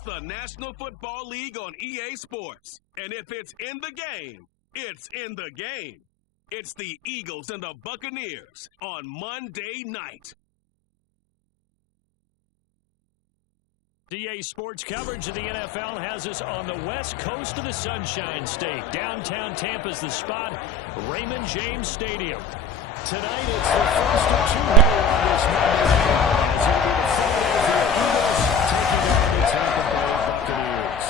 It's the National Football League on EA Sports. And if it's in the game, it's in the game. It's the Eagles and the Buccaneers on Monday night. EA Sports coverage of the NFL has us on the west coast of the Sunshine State. Downtown Tampa's the spot, Raymond James Stadium. Tonight it's the first of two here on this Monday night as it'll be the Philadelphia Eagles taking on the Tampa Bay Buccaneers.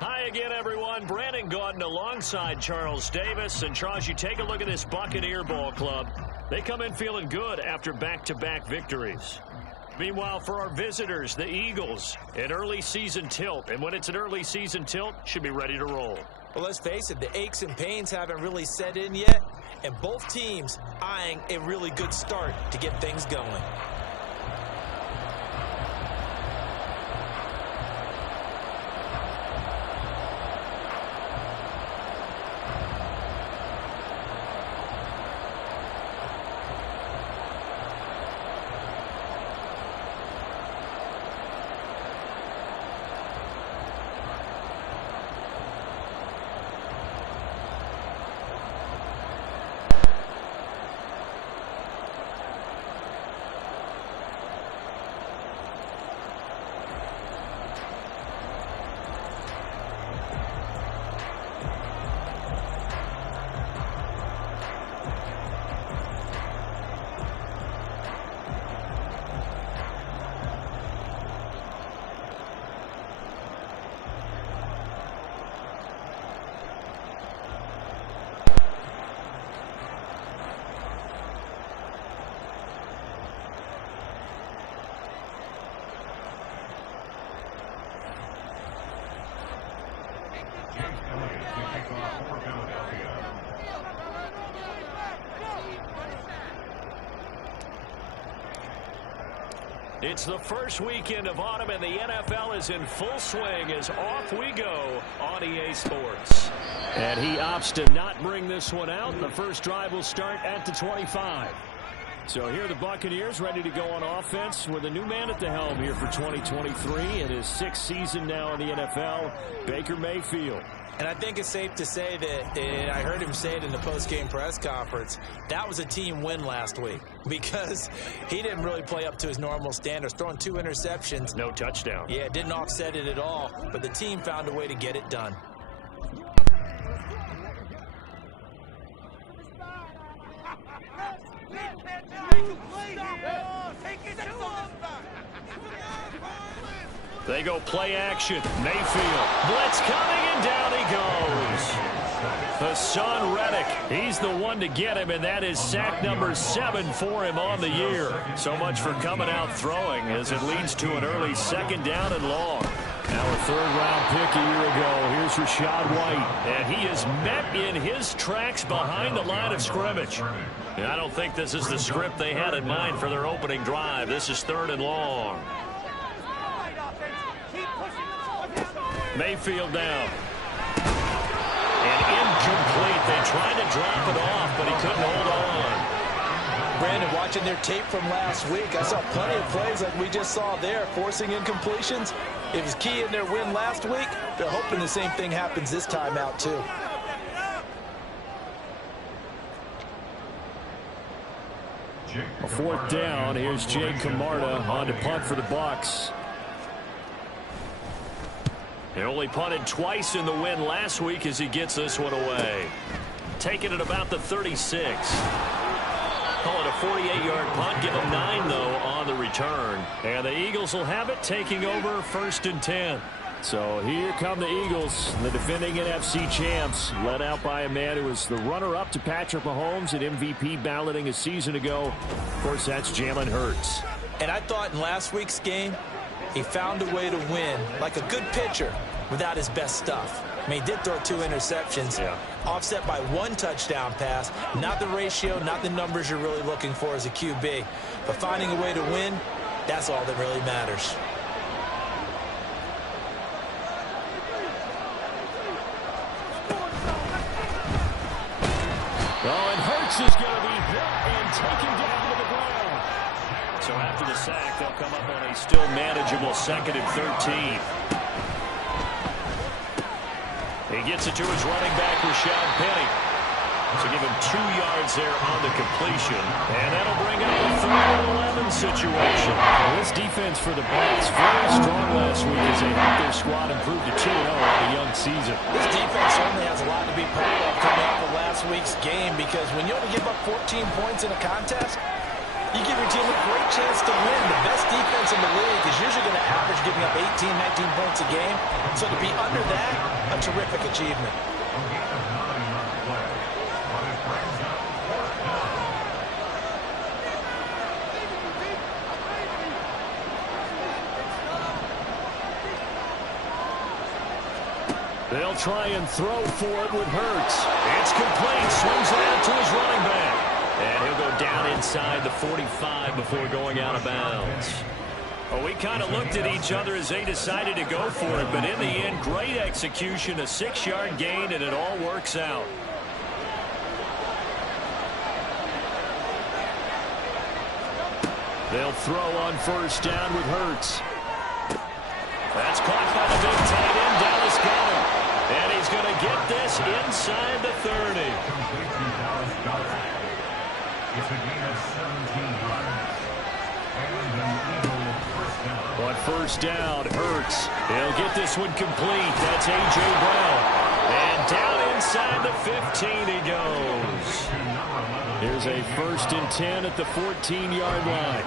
Hi again, everyone. Brandon Gaudin alongside Charles Davis. And Charles, you take a look at this Buccaneer ball club. They come in feeling good after back-to-back victories. Meanwhile, for our visitors, the Eagles, an early season tilt. And when it's an early season tilt, should be ready to roll. Well, let's face it, the aches and pains haven't really set in yet, and both teams eyeing a really good start to get things going. It's the first weekend of autumn, and the NFL is in full swing as off we go on EA Sports. And he opts to not bring this one out. The first drive will start at the 25. So here are the Buccaneers ready to go on offense with a new man at the helm here for 2023 in his sixth season now in the NFL, Baker Mayfield. And I think it's safe to say that, and I heard him say it in the post-game press conference, that was a team win last week because he didn't really play up to his normal standards, throwing 2 interceptions. No touchdown. Yeah, didn't offset it at all, but the team found a way to get it done. They go play action. Mayfield. Blitz coming, and down he goes. Hassan Reddick. He's the one to get him, and that is sack number 7 for him on the year. So much for coming out throwing as it leads to an early second down and long. Now a third-round pick a year ago. Here's Rachaad White, and he is met in his tracks behind the line of scrimmage. And I don't think this is the script they had in mind for their opening drive. This is 3rd and long. Mayfield down. And incomplete. They tried to drop it off, but he couldn't hold on. Brandon, watching their tape from last week, I saw plenty of plays like we just saw there, forcing incompletions. It was key in their win last week. They're hoping the same thing happens this time out, too. A 4th down. Here's Jay Camarda on to punt for the Bucs. He only punted twice in the win last week as he gets this one away. Taking it about the 36. Call it a 48-yard punt. Give him 9, though, on the return. And the Eagles will have it, taking over 1st and 10. So here come the Eagles, the defending NFC champs, led out by a man who was the runner-up to Patrick Mahomes at MVP balloting a season ago. Of course, that's Jalen Hurts. And I thought in last week's game, he found a way to win like a good pitcher without his best stuff. I mean, he did throw 2 interceptions, offset by 1 touchdown pass. Not the ratio, not the numbers you're really looking for as a QB. But finding a way to win, that's all that really matters. Oh, and Hurts is going to be hit and taken down to the ground. So after the sack. They'll come up on a still manageable 2nd and 13. He gets it to his running back, Rashad Penny. So give him 2 yards there on the completion. And that'll bring up a 3rd and 11 situation. Well, this defense for the Bucs very strong last week as they helped their squad improve to 2-0 on a young season. This defense certainly has a lot to be proud of coming off of last week's game, because when you only give up 14 points in a contest, you give your team a great chance to win. The best defense in the league is usually going to average giving up 18, 19 points a game. So to be under that, a terrific achievement. They'll try and throw for it with Hurts. It's complete. Swings it out to his running back. And he'll go down inside the 45 before going out of bounds. Well, we kind of looked at each other as they decided to go for it. But in the end, great execution, a 6-yard gain, and it all works out. They'll throw on 1st down with Hurts. That's caught by the big tight end, Dallas Goedert. And he's going to get this inside the 30. On 1st down, Hurts. He'll get this one complete. That's A.J. Brown. And down inside the 15 he goes. Here's a 1st and 10 at the 14-yard line.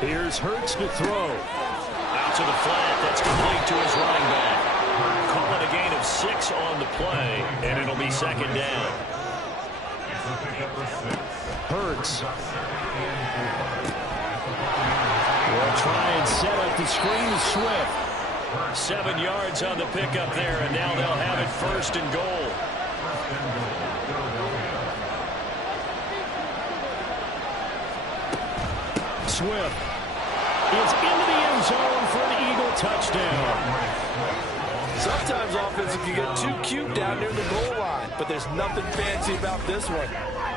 Here's Hurts to throw. Out to the flat. That's complete to his running back. Call it a gain of 6 on the play, and it'll be 2nd down. Hurts. Will try and set up the screen to Swift. 7 yards on the pickup there, and now they'll have it 1st and goal. Swift is into the end zone for an Eagle touchdown. Sometimes offensive can get too cute down near the goal line, but there's nothing fancy about this one.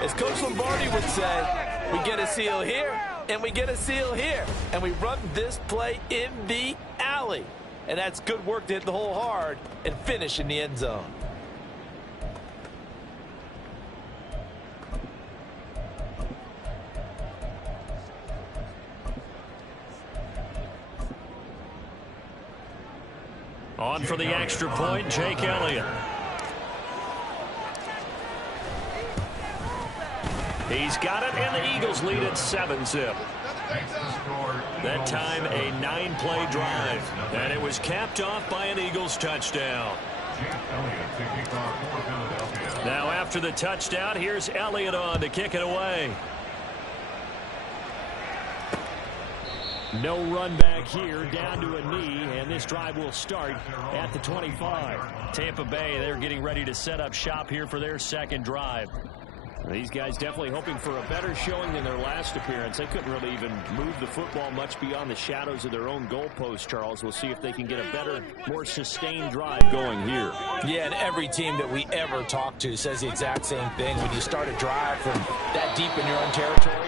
As Coach Lombardi would say, we get a seal here, and we get a seal here, and we run this play in the alley. And that's good work to hit the hole hard and finish in the end zone. On for the extra point, Jake Elliott. He's got it, and the Eagles lead at 7-zip. That time, a 9-play drive. And it was capped off by an Eagles touchdown. Now, after the touchdown, here's Elliott on to kick it away. No run back here, down to a knee, and this drive will start at the 25. Tampa Bay, they're getting ready to set up shop here for their 2nd drive. These guys definitely hoping for a better showing than their last appearance. They couldn't really even move the football much beyond the shadows of their own goalpost, Charles. We'll see if they can get a better, more sustained drive going here. Yeah, and every team that we ever talk to says the exact same thing. When you start a drive from that deep in your own territory,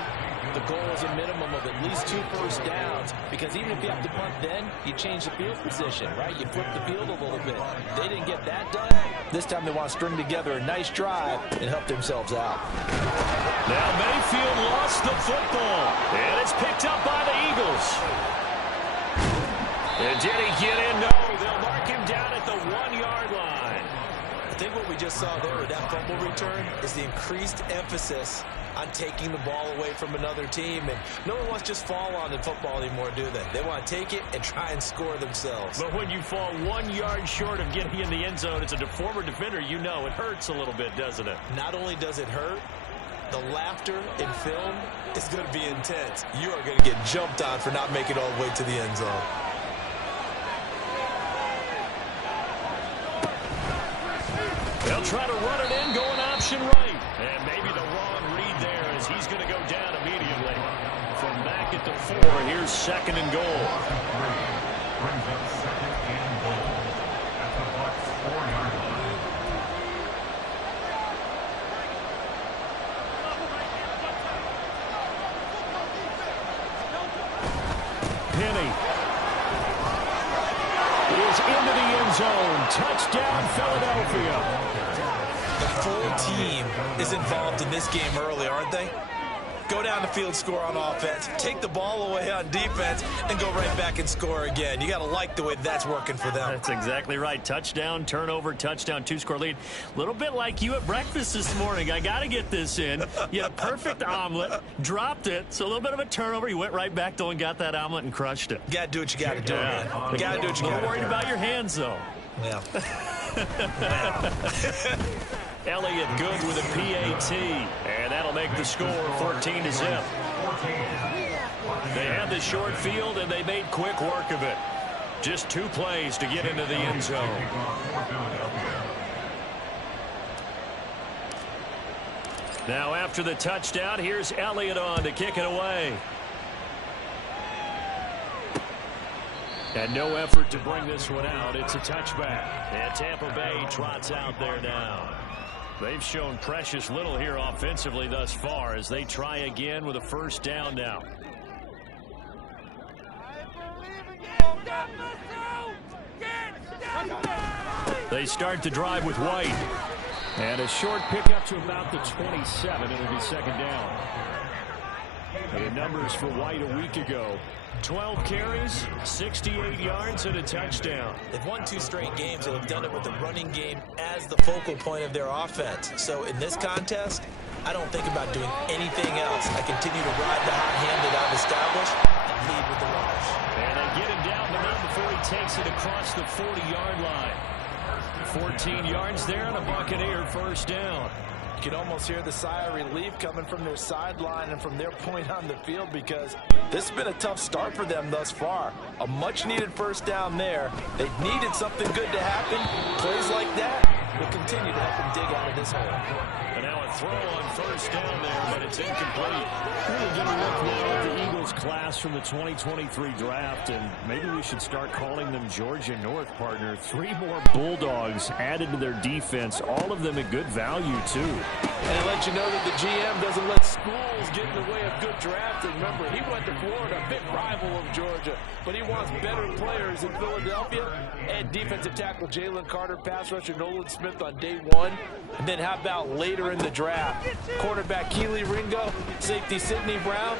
the goal is a minimum of at least 2 first downs, because even if you have to punt then, you change the field position, right? You flip the field a little bit. They didn't get that done. This time they want to string together a nice drive and help themselves out. Now Mayfield lost the football, and it's picked up by the Eagles. And did he get in? No, they'll mark him down at the 1-yard line. I think what we just saw there with that fumble return is the increased emphasis on taking the ball away from another team. And no one wants to just fall on in football anymore, do they? They want to take it and try and score themselves. But when you fall 1 yard short of getting in the end zone, as a former defender, you know it hurts a little bit, doesn't it? Not only does it hurt, the laughter in film is going to be intense. You are going to get jumped on for not making it all the way to the end zone. They'll try to run it in, going option right. And maybe the wrong read there, as he's going to go down immediately. From back at the 4, here's 2nd and goal. Penny is into the end zone. Touchdown, Philadelphia. The full team is involved in this game early, aren't they? Go down the field, score on offense, take the ball away on defense, and go right back and score again. You got to like the way that's working for them. That's exactly right. Touchdown, turnover, touchdown, 2-score lead. A little bit like you at breakfast this morning. I got to get this in. You had a perfect omelet, dropped it, so a little bit of a turnover. You went right back, though, and got that omelet and crushed it. You got to do what you got to do, man. You got to do what you got to do. Worried about your hands, though. Yeah. Elliott good with a PAT, and that'll make the score 14-0. They had the short field, and they made quick work of it. Just 2 plays to get into the end zone. Now after the touchdown, here's Elliott on to kick it away. And no effort to bring this one out. It's a touchback. And Tampa Bay trots out there now. They've shown precious little here offensively thus far as they try again with a first down now. They start the drive with White. And a short pickup to about the 27. It'll be second down. And the numbers for White a week ago. 12 carries, 68 yards, and a touchdown. They've won 2 straight games, and they've done it with the running game as the focal point of their offense. So in this contest, I don't think about doing anything else. I continue to ride the hot hand that I've established and lead with the runners. And they get him down the middle before he takes it across the 40-yard line. 14 yards there and a Buccaneer first down. You can almost hear the sigh of relief coming from their sideline and from their point on the field because this has been a tough start for them thus far. A much-needed first down there. They needed something good to happen. Plays like that will continue to help them dig out of this hole. And now a throw on first down there, but it's incomplete. We're going to look now at the Eagles class from the 2023 draft, and maybe we should start calling them Georgia North, partner. 3 more Bulldogs added to their defense, all of them at good value, too. And it lets you know that the GM doesn't let schools get in the way of good drafting. Remember, he went to Florida, a big rival of Georgia, but he wants better players in Philadelphia. And defensive tackle Jalen Carter, pass rusher Nolan Smith on day 1. And then how about later in the draft? Quarterback Keely Ringo, safety Sidney Brown.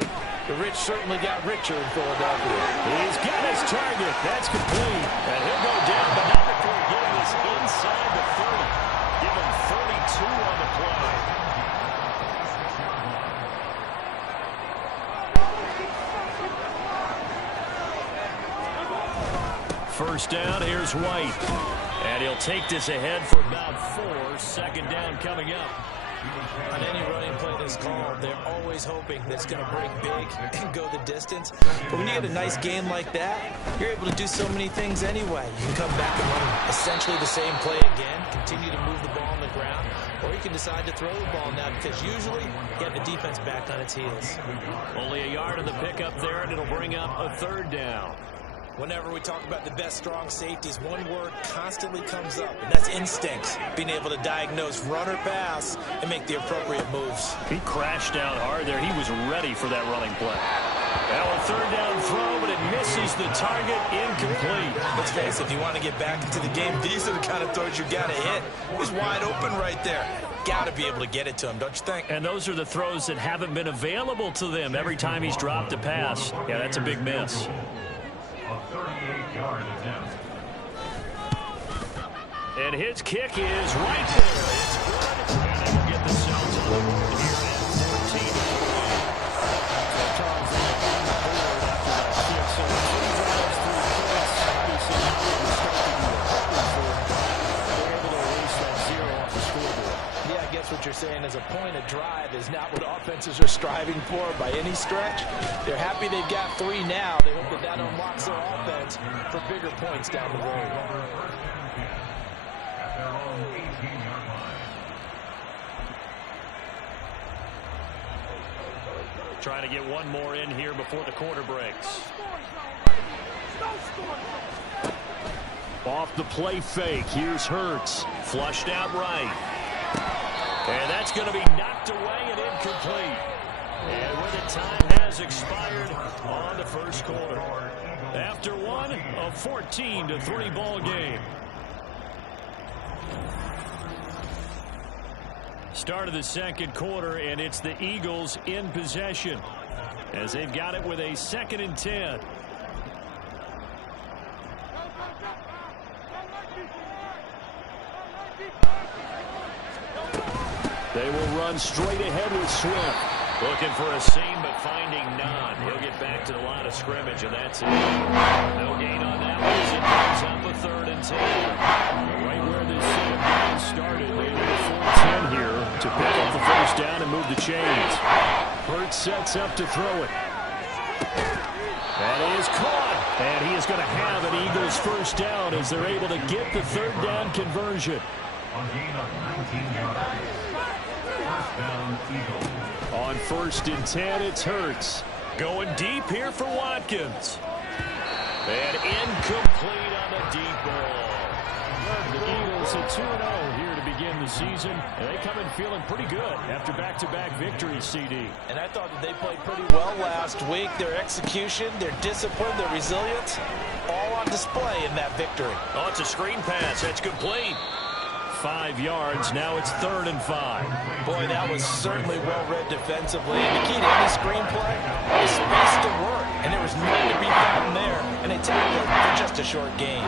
The rich certainly got richer in Philadelphia. He's got his target. That's complete. And he'll go down, but not before getting us inside the 30. Give him 32 on the play. First down, here's White. And he'll take this ahead for about 4. Second down coming up. On any running play that's called, they're always hoping that it's going to break big and go the distance. But when you get a nice game like that, you're able to do so many things anyway. You can come back and run essentially the same play again, continue to move the ball on the ground, or you can decide to throw the ball now because usually you have the defense back on its heels. Only a yard of the pickup there, and it'll bring up a third down. Whenever we talk about the best strong safeties, one word constantly comes up, and that's instincts. Being able to diagnose run or pass and make the appropriate moves. He crashed down hard there. He was ready for that running play. Now a third down throw, but it misses the target. Incomplete. Let's face it, if you want to get back into the game, these are the kind of throws you got to hit. He's wide open right there. Got to be able to get it to him, don't you think? And those are the throws that haven't been available to them every time he's dropped a pass. Yeah, that's a big miss. 38-yard attempt. And his kick is right there. It's good. And they will get themselves on here at 14. So Charles on the board after that kick. So 3 drives, 3 points. Obviously, they're able to erase that 0 off the scoreboard. Yeah, I guess what you're saying is a point of drive is not what offenses are striving for by any stretch. They're happy they've got 3 now. They hope that that unlocks their offense for bigger points down the road. Trying to get one more in here before the quarter breaks. Off the play fake, here's Hurts. Flushed out right. And that's going to be knocked away and incomplete. And when the time has expired on the first quarter. After one, a 14-3 ball game. Start of the second quarter, and it's the Eagles in possession as they've got it with a 2nd and 10. They will run straight ahead with Swift. Looking for a seam, but finding none. He'll get back to the line of scrimmage, and that's it. No gain on that one as it comes up a 3rd and 10. Right where this game started, they need a 4-10 here to pick up the first down and move the chains. Hurts sets up to throw it. That is caught, and he is going to have an Eagles first down as they're able to get the 3rd down conversion. On gain of 19 yards. First down, Eagles. On 1st and 10, it's Hurts. Going deep here for Watkins. And incomplete on the deep ball. The Eagles at 2-0 here to begin the season. And they come in feeling pretty good after back-to-back victories, CD. And I thought that they played pretty well last week. Their execution, their discipline, their resilience, all on display in that victory. Oh, it's a screen pass. That's complete. 5 yards. Now it's 3rd and 5. Boy, that was certainly well-read defensively. And the key to any screenplay is space to work. And there was none to be found there. And they tackled it for just a short gain.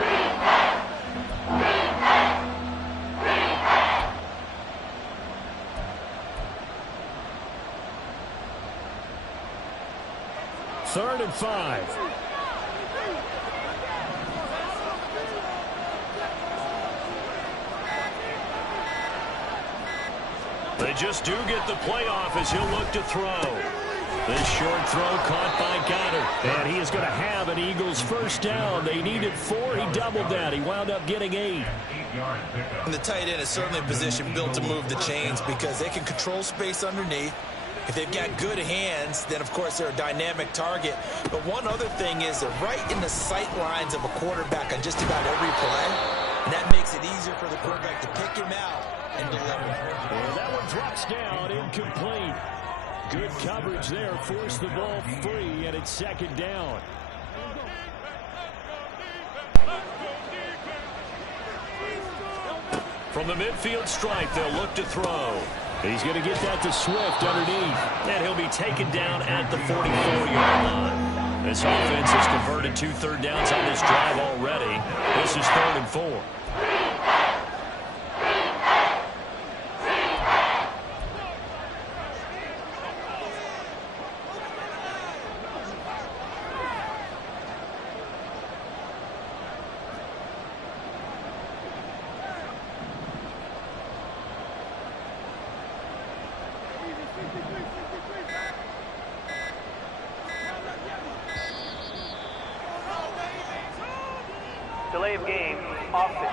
Third and 5. They just do get the playoff as he'll look to throw. This short throw caught by Goddard. And he is going to have an Eagles first down. They needed 4. He doubled that. He wound up getting 8. And the tight end is certainly a position built to move the chains because they can control space underneath. If they've got good hands, then, of course, they're a dynamic target. But one other thing is they're right in the sight lines of a quarterback on just about every play. And that makes it easier for the quarterback to pick him out and deliver. And that one drops down, incomplete. Good coverage there, forced the ball free, and it's 2nd down. From the midfield stripe, they'll look to throw. He's going to get that to Swift underneath, and he'll be taken down at the 44-yard line. This offense has converted 2 third downs on this drive already. This is 3rd and 4. Delay of game, offense.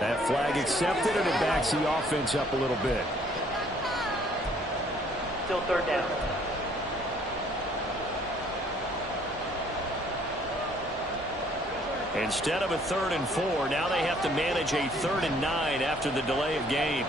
That flag accepted, and it backs the offense up a little bit. Still 3rd down. Instead of a 3rd and 4, now they have to manage a 3rd and 9 after the delay of game.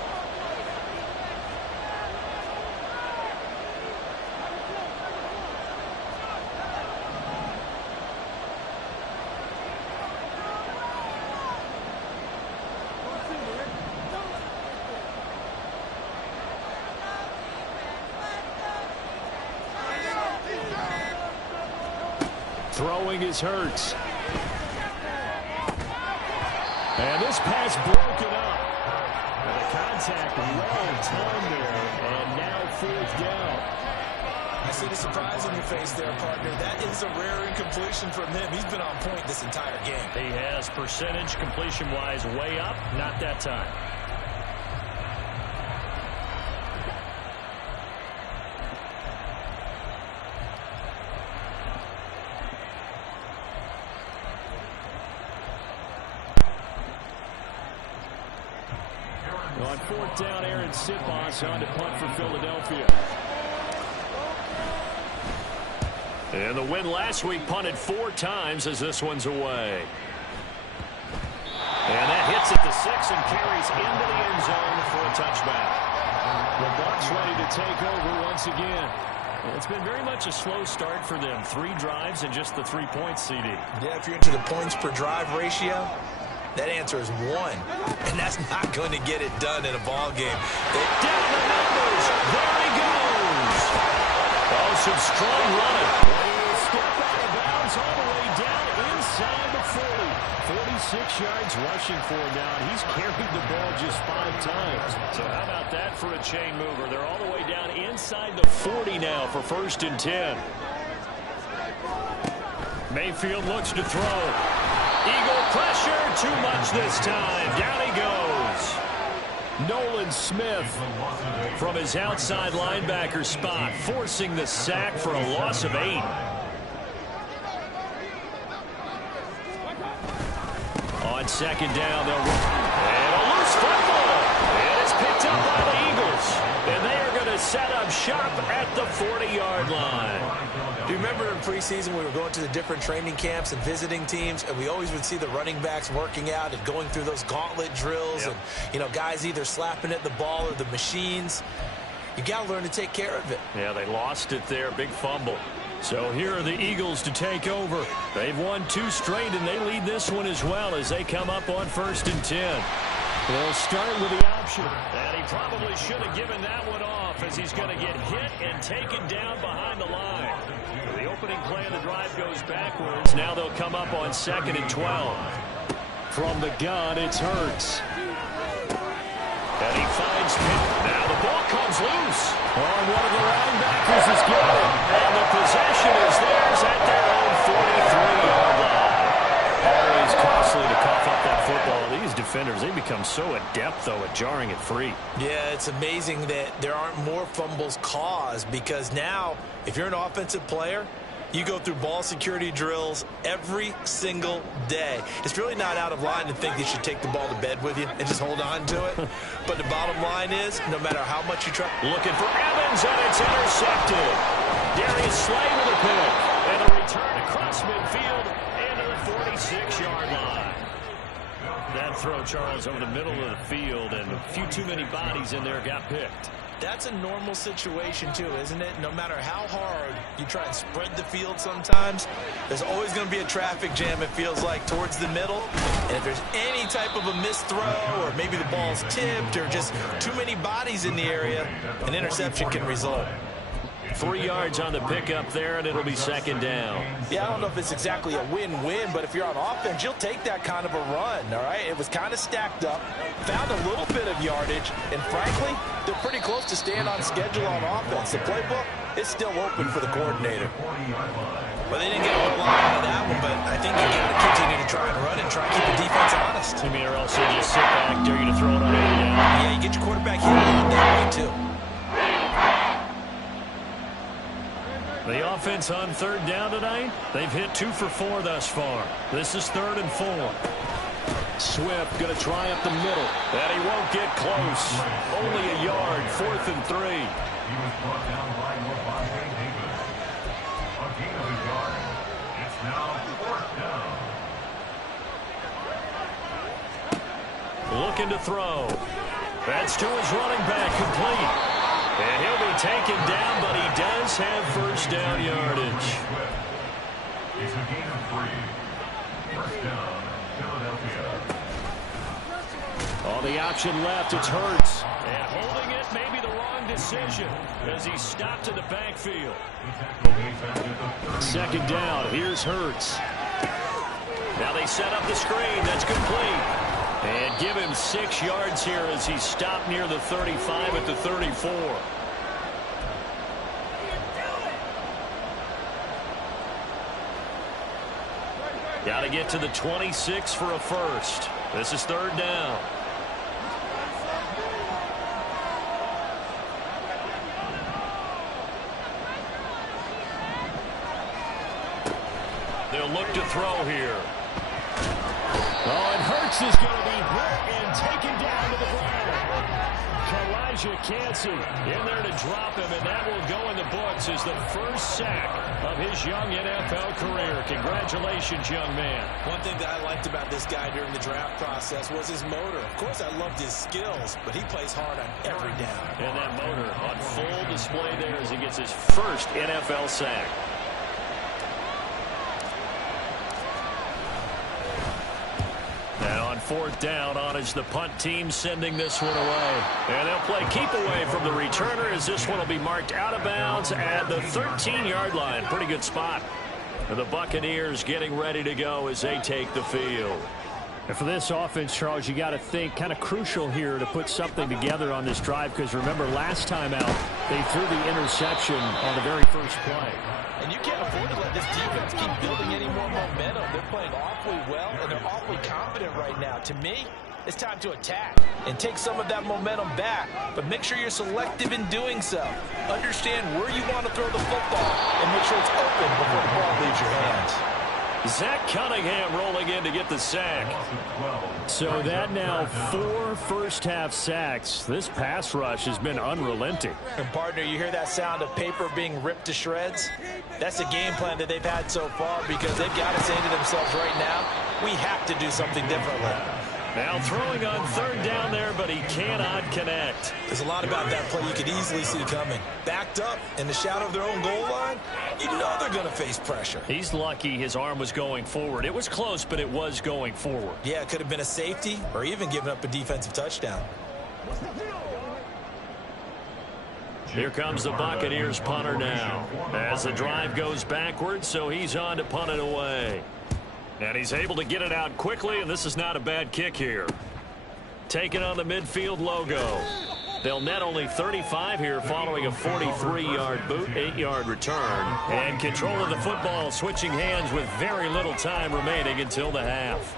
Throwing is Hurts. And this pass broken up. And the contact well timed there. And now 4th down. I see the surprise on your face there, partner. That is a rare incompletion from him. He's been on point this entire game. He has percentage completion-wise way up. Not that time. On 4th down, Aaron Sipos on to punt for Philadelphia. And the win last week punted 4 times as this one's away. And that hits at the 6 and carries into the end zone for a touchback. The Bucs ready to take over once again. It's been very much a slow start for them. 3 drives and just the 3 points, CD. Yeah, if you're into the points per drive ratio, that answer is 1. And that's not going to get it done in a ball game. Down the numbers. There he goes. Oh, some strong running. Step out of bounds all the way down inside the 40. 46 yards rushing for him now. He's carried the ball just 5 times. So how about that for a chain mover? They're all the way down inside the 40 now for 1st and 10. Mayfield looks to throw. Eagle pressure, too much this time. Down he goes. Nolan Smith from his outside linebacker spot, forcing the sack for a loss of 8. On 2nd down, they'll run. And a loose football. And it's picked up by the Eagles. And they are going to set up shop at the 40-yard line. Do you remember in preseason we were going to the different training camps and visiting teams, and we always would see the running backs working out and going through those gauntlet drills, and, you know, guys either slapping at the ball or the machines. You got to learn to take care of it. Yeah, they lost it there. Big fumble. So here are the Eagles to take over. They've won 2 straight, and they lead this one as well as they come up on 1st and 10. They'll start with the option. And he probably should have given that one off as he's going to get hit and taken down behind the line. The opening play of the drive goes backwards. Now they'll come up on 2nd and 12. From the gun, it's Hurts. And he finds Pitt. Now the ball comes loose. Oh, one of the linebackers has got it. And the possession is theirs at their own 43-yard line. Always costly to cough up that football. These defenders, they become so adept, though, at jarring it free. Yeah, it's amazing that there aren't more fumbles caused, because now, if you're an offensive player, you go through ball security drills every single day. It's really not out of line to think you should take the ball to bed with you and just hold on to it. But the bottom line is, no matter how much you try. Looking for Evans, and it's intercepted. Darius Slay with a pick. And a return across midfield into the 46-yard line. That throw, Charles, over the middle of the field, and a few too many bodies in there got picked. That's a normal situation, too, isn't it? No matter how hard you try and spread the field sometimes, there's always going to be a traffic jam, it feels like, towards the middle. And if there's any type of a missed throw, or maybe the ball's tipped, or just too many bodies in the area, an interception can result. 3 yards on the pickup there, and it'll be 2nd down. Yeah, I don't know if it's exactly a win-win, but if you're on offense, you'll take that kind of a run, all right? It was kind of stacked up, found a little bit of yardage, and frankly, they're pretty close to staying on schedule on offense. The playbook is still open for the coordinator. Well, they didn't get a whole lot out of that one, but I think you got to continue to try and run and try and keep the defense honest. You mean, or else they just sit back, dare you to throw it on any down? Yeah, you get your quarterback hit a lot that way, too. The offense on 3rd down tonight, they've hit 2 for 4 thus far. This is 3rd and 4. Swift going to try up the middle, and he won't get close. Only a yard, 4th and 3. He was brought down by Levante Davis. A gain of a yard. It's now 4th down. Looking to throw. That's to his running back, complete. And he'll be taken down, but he does have 1st down yardage. It's a gain of 3. 1st down, Philadelphia. On the option left, it's Hurts. And holding it may be the wrong decision as he stopped in the backfield. 2nd down, here's Hurts. Now they set up the screen, that's complete. And give him 6 yards here as he stopped near the 35 at the 34. Got to get to the 26 for a 1st. This is 3rd down. They'll look to throw here. Oh, and Hurts is going to be hit and taken down to the ground. Yancey in there to drop him, and that will go in the books as the first sack of his young NFL career. Congratulations, young man. One thing that I liked about this guy during the draft process was his motor. Of course, I loved his skills, but he plays hard on every down. And that motor on full display there as he gets his first NFL sack. And on fourth down, on is the punt team sending this one away. And they'll play keep away from the returner as this one will be marked out of bounds at the 13-yard line. Pretty good spot. And the Buccaneers getting ready to go as they take the field. And for this offense, Charles, you got to think kind of crucial here to put something together on this drive, because remember last time out they threw the interception on the very first play. And you can't afford to let this defense keep building any more momentum. They're playing awfully well, and they're awfully confident right now. To me, it's time to attack and take some of that momentum back, but make sure you're selective in doing so. Understand where you want to throw the football and make sure it's open before the ball leaves your hands. Zach Cunningham rolling in to get the sack. So that now 4 first-half sacks. This pass rush has been unrelenting. And partner, you hear that sound of paper being ripped to shreds? That's the game plan that they've had so far, because they've got to say to themselves right now, we have to do something differently. Now throwing on third down there, but he cannot connect. There's a lot about that play you could easily see coming. Backed up in the shadow of their own goal line, you know they're going to face pressure. He's lucky his arm was going forward. It was close, but it was going forward. Yeah, it could have been a safety or even given up a defensive touchdown. Here comes the Buccaneers punter now as the drive goes backwards, so he's on to punt it away. And he's able to get it out quickly, and this is not a bad kick here. Taking on the midfield logo. They'll net only 35 here following a 43-yard boot, 8-yard return. And control of the football switching hands with very little time remaining until the half.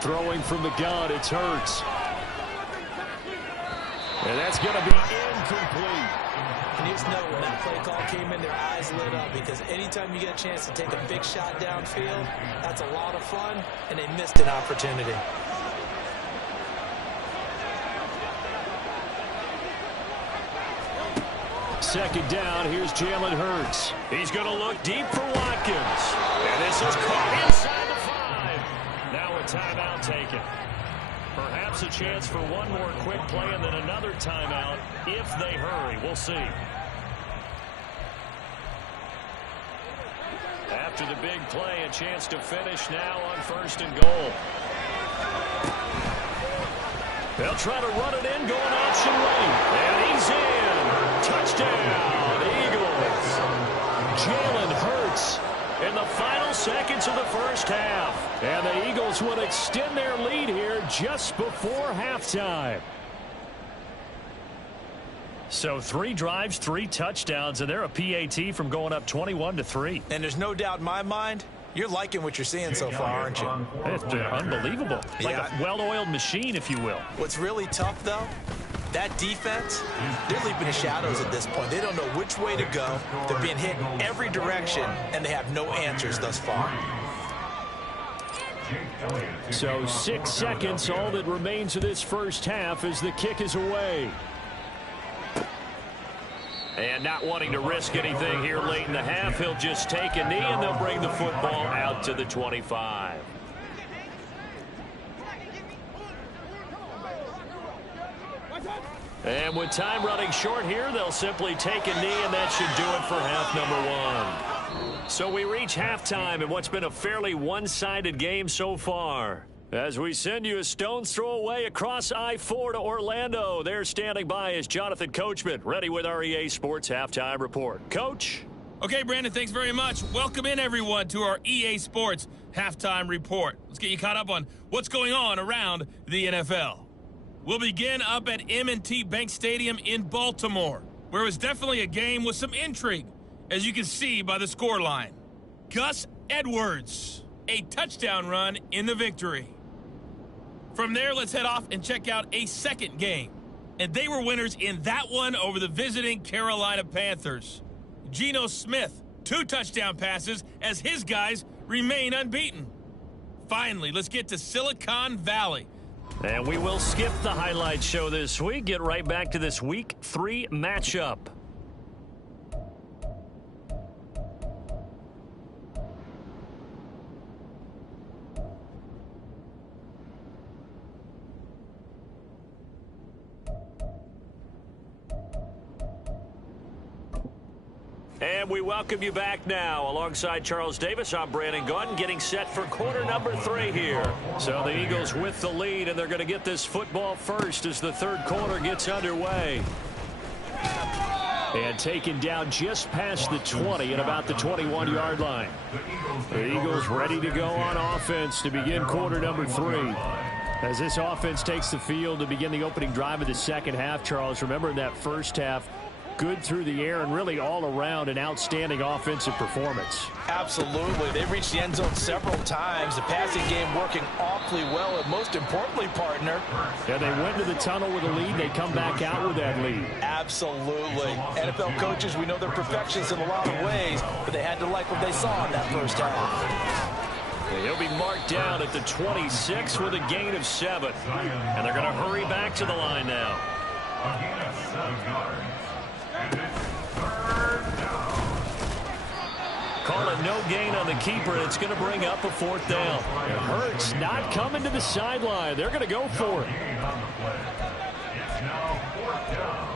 Throwing from the gun, it's Hurts. And that's going to be incomplete. And you just know when that play call came in, their eyes lit up, because anytime you get a chance to take a big shot downfield, that's a lot of fun, and they missed an opportunity. Second down, here's Jalen Hurts. He's going to look deep for Watkins. And this is caught inside the 5. Now a timeout taken. Perhaps a chance for one more quick play and then another timeout if they hurry. We'll see. After the big play, a chance to finish now on 1st and goal. They'll try to run it in, going option right. And he's in. Touchdown, Eagles. Jalen Hurts in the final seconds of the first half. And the Eagles would extend their lead here just before halftime. So 3 drives, 3 touchdowns, and they're a PAT from going up 21-3. And there's no doubt in my mind, you're liking what you're seeing so far, aren't you? It's unbelievable. Like a well-oiled machine, if you will. What's really tough, though, that defense, they're leaping the shadows at this point. They don't know which way to go. They're being hit in every direction, and they have no answers thus far. So 6 seconds, all that remains of this first half as the kick is away. And not wanting to risk anything here late in the half, he'll just take a knee, and they'll bring the football out to the 25. And with time running short here, they'll simply take a knee, and that should do it for half number 1. So we reach halftime in what's been a fairly one-sided game so far. As we send you a stone's throw away across I-4 to Orlando, there standing by is Jonathan Coachman, ready with our EA Sports Halftime Report. Coach? Okay, Brandon, thanks very much. Welcome in, everyone, to our EA Sports Halftime Report. Let's get you caught up on what's going on around the NFL. We'll begin up at M&T Bank Stadium in Baltimore, where it was definitely a game with some intrigue, as you can see by the scoreline. Gus Edwards a touchdown run in the victory. From there, let's head off and check out a second game. And they were winners in that one over the visiting Carolina Panthers. Geno Smith, 2 touchdown passes as his guys remain unbeaten. Finally, let's get to Silicon Valley. And we will skip the highlight show this week. Get right back to this Week 3 matchup. And we welcome you back now. Alongside Charles Davis, I'm Brandon Gaudin, getting set for quarter number 3 here. So the Eagles with the lead, and they're going to get this football first as the third quarter gets underway. And taken down just past the 20 at about the 21-yard line. The Eagles ready to go on offense to begin quarter number 3. As this offense takes the field to begin the opening drive of the second half, Charles, remember in that first half, good through the air and really all around an outstanding offensive performance. Absolutely. They've reached the end zone several times. The passing game working awfully well, and most importantly, partner. Yeah, they went to the tunnel with a lead. They come back out with that lead. Absolutely. NFL coaches, we know they're perfectionists in a lot of ways, but they had to like what they saw in that first half. He'll be marked down at the 26 with a gain of 7. And they're going to hurry back to the line now. A gain of 7 yards. And it's third down. Call it no gain on the keeper. It's going to bring up a 4th down. And Hurts not coming to the sideline. They're going to go for it. Gain on the play. It's now 4th down.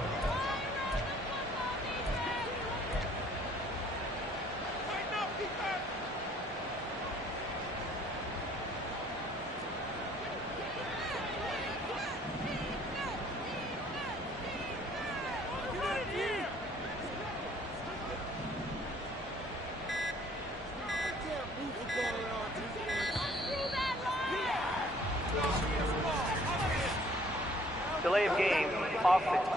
Delay of game, offense.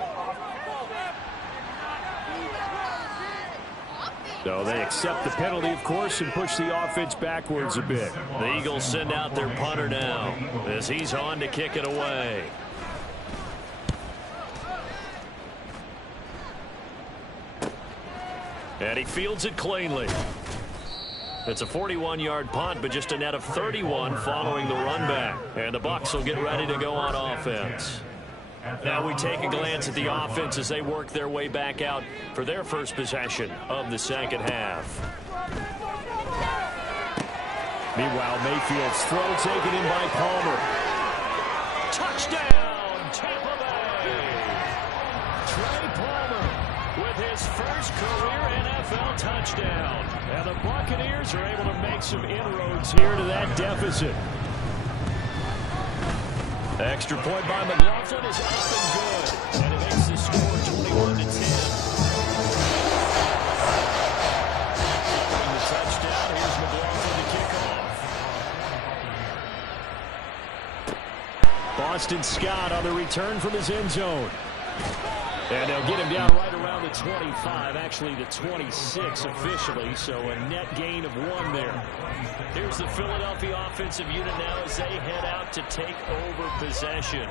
So they accept the penalty, of course, and push the offense backwards a bit. The Eagles send out their punter now as he's on to kick it away. And he fields it cleanly. It's a 41-yard punt, but just a net of 31 following the run back. And the Bucs will get ready to go on offense. Now we take a glance at the offense as they work their way back out for their first possession of the second half. Meanwhile, Mayfield's throw taken in by Palmer. Touchdown, Tampa Bay! Trey Palmer with his first career NFL touchdown. And the Buccaneers are able to make some inroads here to that deficit. Extra point by McLaughlin is up and good. And it makes the score 21-10. The touchdown. Here's McLaughlin to kick off. Boston Scott on the return from his end zone. And they'll get him down right around the 25, actually the 26 officially, so a net gain of 1 there. Here's the Philadelphia offensive unit now as they head out to take over possession.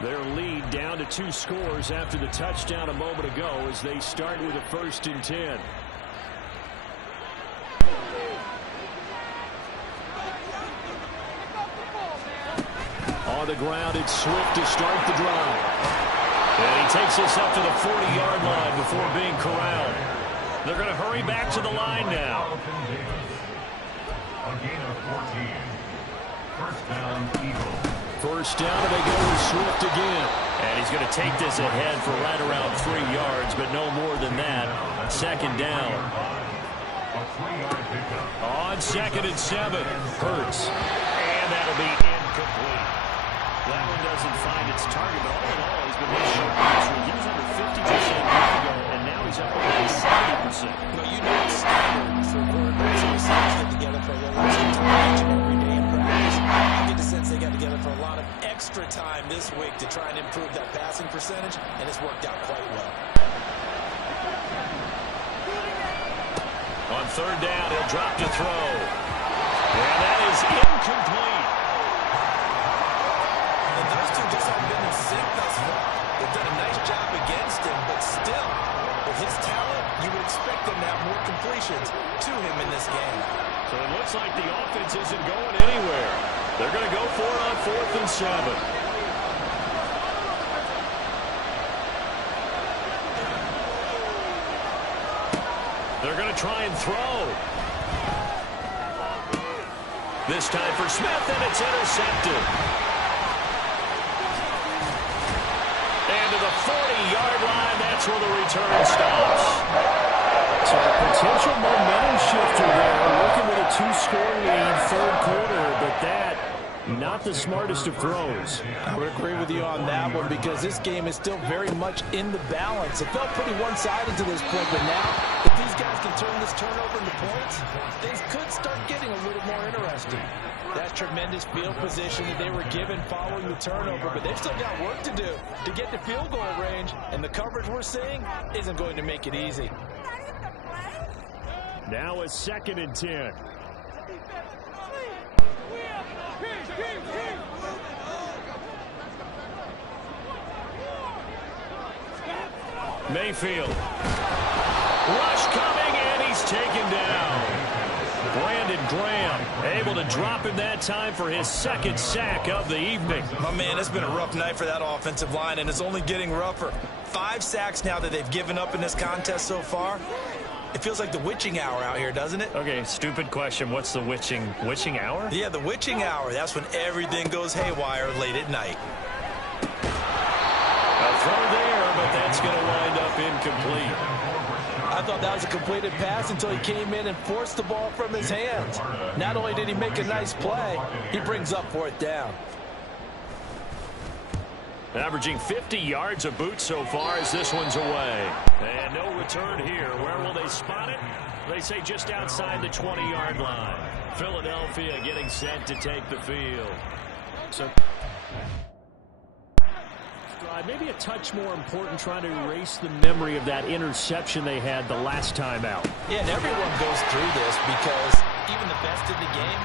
Their lead down to 2 scores after the touchdown a moment ago as they start with a 1st and 10. On the ground, it's Swift to start the drive. And he takes us up to the 40-yard line before being corralled. They're going to hurry back to the line now. A gain of 14. First down, Eagles. First down, and they go with Swift again. And he's going to take this ahead for right around 3 yards, but no more than that. 2nd down. A 3-yard pickup. On 2nd and 7, Hurts. And that'll be incomplete. That one doesn't find its target, but all in all, he's been making he was under 50% a week ago, and now he's up over 70%. You know it's standard for quarterbacks and receivers get together for a little extra time each and every day in practice. I get the sense they got together for a lot of extra time this week to try and improve that passing percentage, and it's worked out quite well. On 3rd down, he'll drop to throw. And that is incomplete. And those two just haven't been in sync thus far. They've done a nice job against him, but still, with his talent, you would expect them to have more completions to him in this game. So it looks like the offense isn't going anywhere. They're going to go for it on 4th and 7. They're going to try and throw. This time for Smith, and it's intercepted. And to the 40-yard line, that's where the return stops. So a potential momentum shifter there, working with a 2-score lead, 3rd quarter, but that, not the smartest of throws. I would agree with you on that one because this game is still very much in the balance. It felt pretty one-sided to this point, but now, if these guys can turn this turnover into points, things could start getting a little more interesting. That's tremendous field position that they were given following the turnover, but they've still got work to do to get to field goal range, and the coverage we're seeing isn't going to make it easy. Now a 2nd and 10. Mayfield. Rush coming, and he's taken down. Brandon Graham able to drop him that time for his 2nd sack of the evening. My man, it's been a rough night for that offensive line, and it's only getting rougher. 5 sacks now that they've given up in this contest so far. It feels like the witching hour out here, doesn't it? Okay, stupid question. What's the witching hour? Yeah, the witching hour. That's when everything goes haywire late at night. A throw there, but that's going to wind up incomplete. I thought that was a completed pass until he came in and forced the ball from his hands. Not only did he make a nice play, he brings up 4th down. Averaging 50 yards a boot so far as this one's away. And no return here. Where will they spot it? They say just outside the 20-yard line. Philadelphia getting set to take the field. So maybe a touch more important trying to erase the memory of that interception they had the last time out. Yeah, and everyone goes through this because even the best in the game,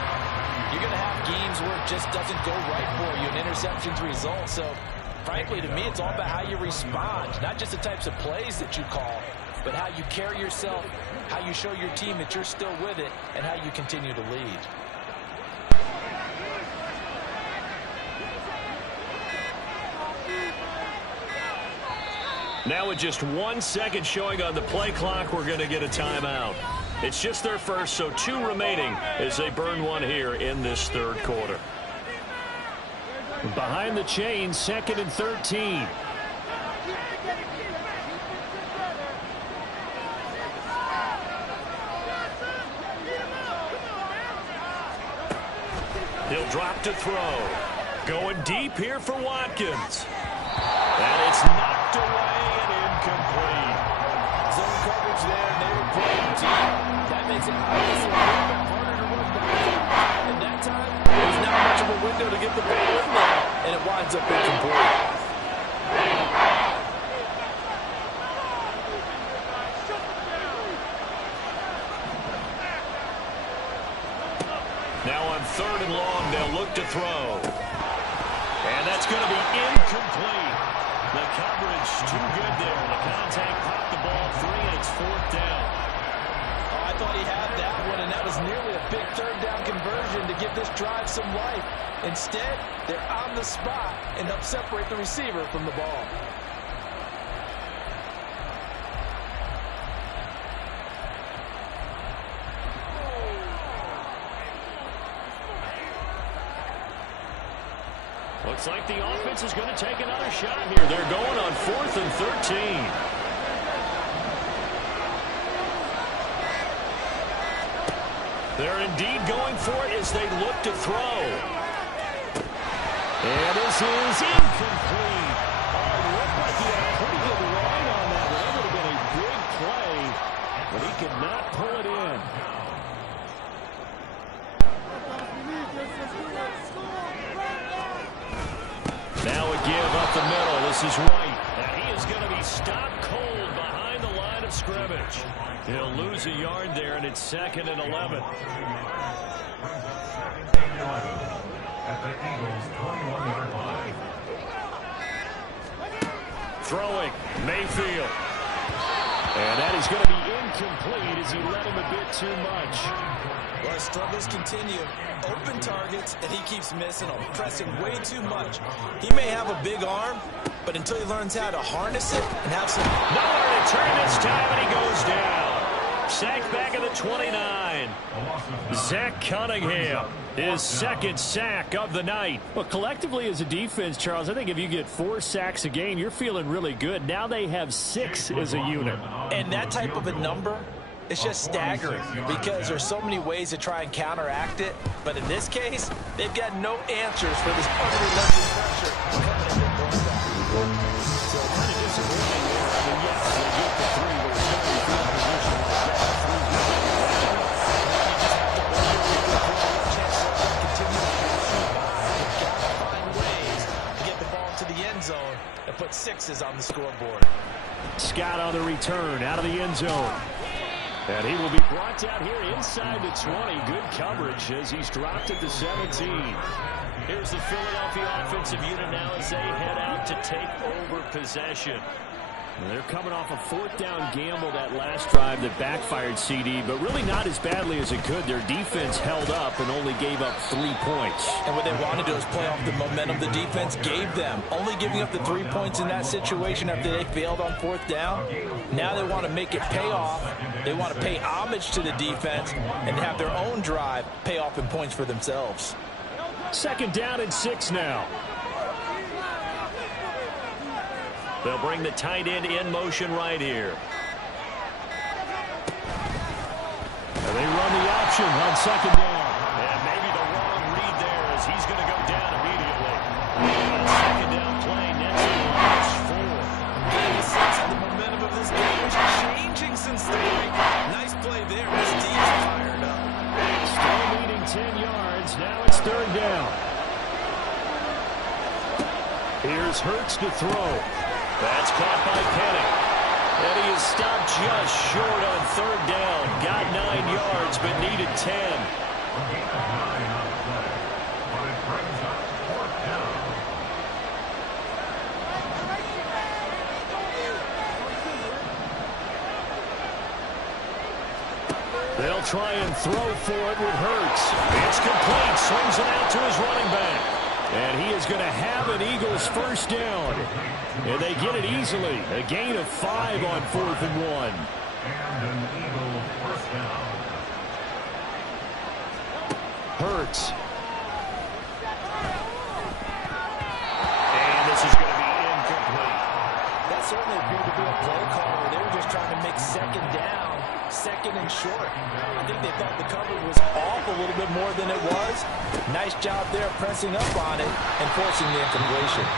you're going to have games where it just doesn't go right for you. An interception's result. So frankly, to me, it's all about how you respond, not just the types of plays that you call, but how you carry yourself, how you show your team that you're still with it, and how you continue to lead. Now with just 1 second showing on the play clock, we're going to get a timeout. It's just their first, so 2 remaining as they burn one here in this 3rd quarter. Behind the chain, 2nd and 13. He'll drop to throw. Going deep here for Watkins. And it's knocked away and incomplete. Zone coverage there, and they were playing deep. That makes it obviously a little bit harder to run back. And that time, there's not much of a window to get the ball in there, and it winds up incomplete. Now on 3rd and long, they'll look to throw. And that's going to be incomplete. The coverage too good there. The contact popped the ball free, and it's 4th down. Oh, I thought he had that one, and that was nearly a big 3rd down conversion to give this drive some life. Instead, they're on the spot and help separate the receiver from the ball. Looks like the offense is going to take another shot here. They're going on 4th and 13. They're indeed going for it as they look to throw. And this is incomplete. It looked like he had a pretty good line on that one. That would have been a big play, but he could not pull it in. Now a give up the middle. This is White. And he is going to be stopped cold behind the line of scrimmage. He'll lose a yard there, and it's 2nd and 11. at the Eagles' 21-yard line. Throwing, Mayfield. And that is going to be incomplete as he led him a bit too much. Well, his struggles continue. Open targets, and he keeps missing them, pressing way too much. He may have a big arm, but until he learns how to harness it and have some... Nowhere to turn this time, and he goes down. Sacked back at the 29. Zach Cunningham, his second sack of the night. Well, collectively as a defense, Charles, I think if you get 4 sacks a game, you're feeling really good. Now they have 6 as a unit. And that type of a number, it's just staggering because there's so many ways to try and counteract it. But in this case, they've got no answers for this unrelenting pressure coming at their quarterback. So kind of disappointing there. I mean, yes, they get the 3, but it's going to be field position like that. Zone and put 6s on the scoreboard. Scott on the return out of the end zone. And he will be brought down here inside the 20. Good coverage as he's dropped at the 17. Here's the Philadelphia offensive unit now as they head out to take over possession. And they're coming off a 4th down gamble that last drive that backfired, CD, but really not as badly as it could. Their defense held up and only gave up 3 points. And what they want to do is play off the momentum the defense gave them. Only giving up the 3 points in that situation after they failed on 4th down. Now they want to make it pay off. They want to pay homage to the defense and have their own drive pay off in points for themselves. 2nd down and 6 now. They'll bring the tight end in motion right here. And they run the option on 2nd down. And maybe the wrong read there as he's going to go down immediately. On 2nd down play, next to 4. The sense of the momentum of this game is changing since the break. Nice play there. This team is fired up. Still leading 10 yards. Now it's 3rd down. Here's Hurts to throw. That's caught by Penny. And he is stopped just short on 3rd down. Got 9 yards, but needed 10. They'll try and throw for it with Hurts. It's complete. Swings it out to his running back. And he is going to have an Eagles 1st down. And they get it easily. A gain of 5 on 4th and 1. And an Eagle 1st down. Hurts. And this is going to be incomplete. That certainly appeared to be a play call where they were just trying to make 2nd down, 2nd and short. I think they thought the coverage was off a little bit more than it was. Nice job there pressing up on it and forcing the incompletion.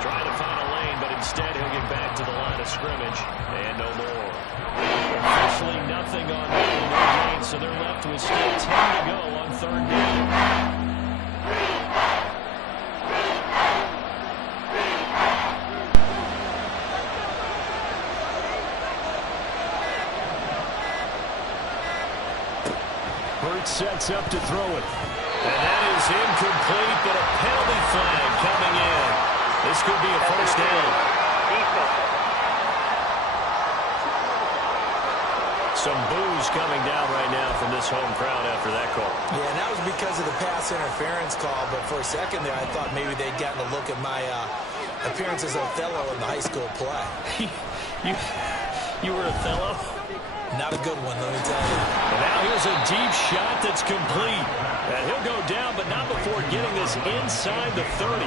Trying to find a lane, but instead he'll get back to the line of scrimmage. And no more. Officially nothing on Madden, no gain, so they're left with still 10 to go on 3rd down. Hurts sets up to throw it. And that is incomplete, but a penalty flag coming in. This could be a 1st down. Some boos coming down right now from this home crowd after that call. Yeah, and that was because of the pass interference call, but for a second there, I thought maybe they'd gotten a look at my appearance as Othello in the high school play. You were Othello? Not a good one, let me tell you. And now here's a deep shot that's complete. And he'll go down, but not before getting this inside the 30.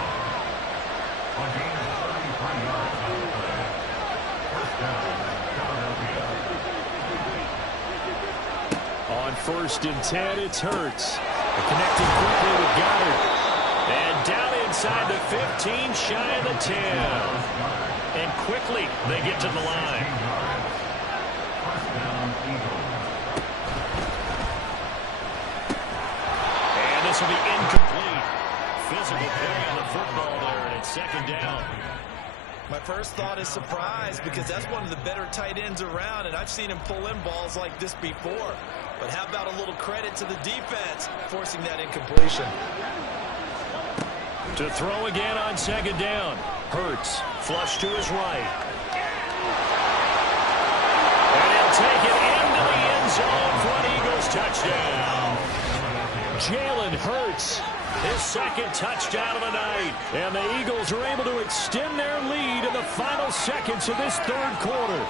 On 1st and 10, it's Hurts. Connecting quickly with Goddard. And down inside the 15, shy of the 10. And quickly, they get to the line. And this will be incomplete. Physical play on the football there, and it's 2nd down. My first thought is surprise because that's one of the better tight ends around, and I've seen him pull in balls like this before. But how about a little credit to the defense forcing that incompletion? To throw again on second down. Hurts, flush to his right. And he'll take it into the end zone for an Eagles touchdown. Jalen Hurts, his second touchdown of the night. And the Eagles are able to extend their lead in the final seconds of this third quarter.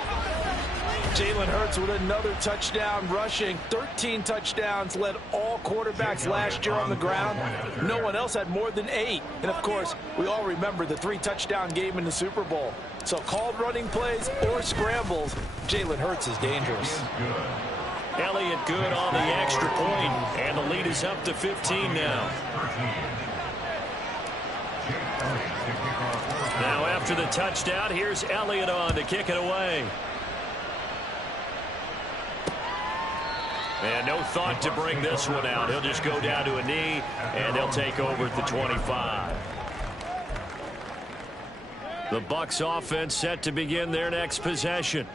Jalen Hurts with another touchdown rushing. 13 touchdowns, led all quarterbacks last year on the ground. No one else had more than 8. And, of course, we all remember the 3-touchdown game in the Super Bowl. So called running plays or scrambles, Jalen Hurts is dangerous. Elliott good on the extra point, and the lead is up to 15 now. Now after the touchdown, here's Elliott on to kick it away. And no thought to bring this one out. He'll just go down to a knee, and they'll take over at the 25. The Bucs offense set to begin their next possession.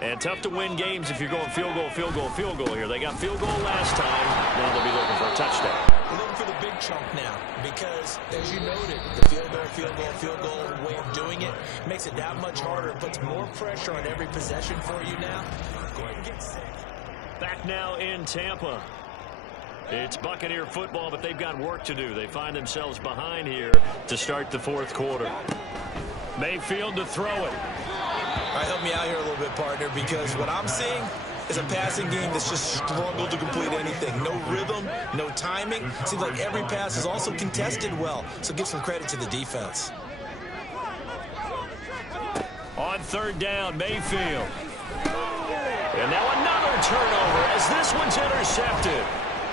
And tough to win games if you're going field goal, field goal, field goal here. They got field goal last time. Now they'll be looking for a touchdown. We're looking for the big chunk now because, as you noted, the field goal way of doing it makes it that much harder. It puts more pressure on every possession for you now. Go ahead and get set. Back now in Tampa. It's Buccaneer football, but they've got work to do. They find themselves behind here to start the fourth quarter. Mayfield to throw it. All right, help me out here a little bit, partner, because what I'm seeing is a passing game that's just struggled to complete anything. No rhythm, no timing. Seems like every pass is also contested well, so give some credit to the defense. On third down, Mayfield. And now another turnover as this one's intercepted.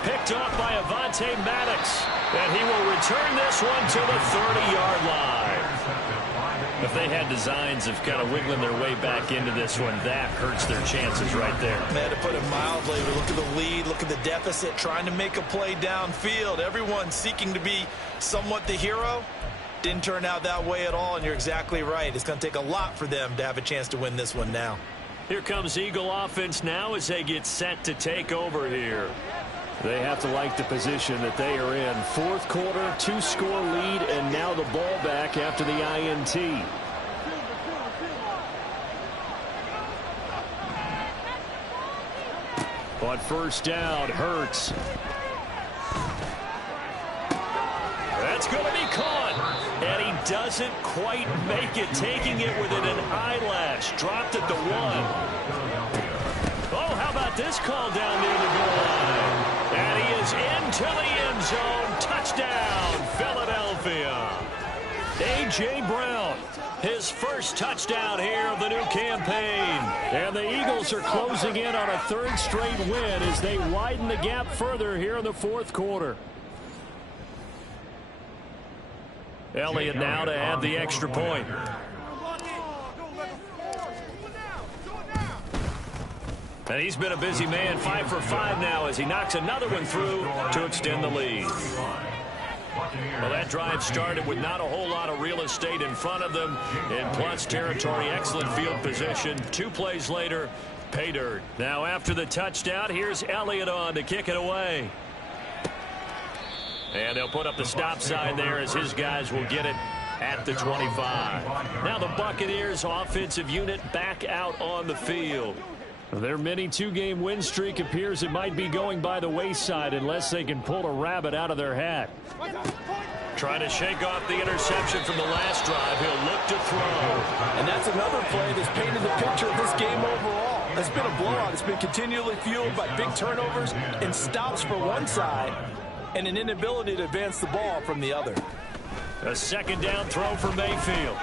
Picked off by Avonte Maddox. And he will return this one to the 30-yard line. If they had designs of kind of wiggling their way back into this one, that hurts their chances right there. Man, to put it mildly, we look at the lead, look at the deficit, trying to make a play downfield. Everyone seeking to be somewhat the hero. Didn't turn out that way at all, and you're exactly right. It's going to take a lot for them to have a chance to win this one now. Here comes Eagle offense now as they get set to take over here. They have to like the position that they are in. Fourth quarter, 2-score lead, and now the ball back after the INT. On first down, Hurts. That's going to be caught. And he doesn't quite make it, taking it within an eyelash. Dropped at the 1. Oh, how about this call down near the goal line? And he is into the end zone. Touchdown, Philadelphia. A.J. Brown, his first touchdown here of the new campaign. And the Eagles are closing in on a third straight win as they widen the gap further here in the fourth quarter. Elliott now to add the extra point. And he's been a busy man, 5 for 5 now as he knocks another one through to extend the lead. Well, that drive started with not a whole lot of real estate in front of them. In plus territory, excellent field position. 2 plays later, pay dirt. Now after the touchdown, here's Elliott on to kick it away. And they'll put up the stop sign there as his guys will get it at the 25. Now the Buccaneers offensive unit back out on the field. Their mini 2-game win streak appears it might be going by the wayside unless they can pull a rabbit out of their hat. Trying to shake off the interception from the last drive. He'll look to throw. And that's another play that's painted the picture of this game overall. It's been a blowout. It's been continually fueled by big turnovers and stops for one side and an inability to advance the ball from the other. A second down throw for Mayfield.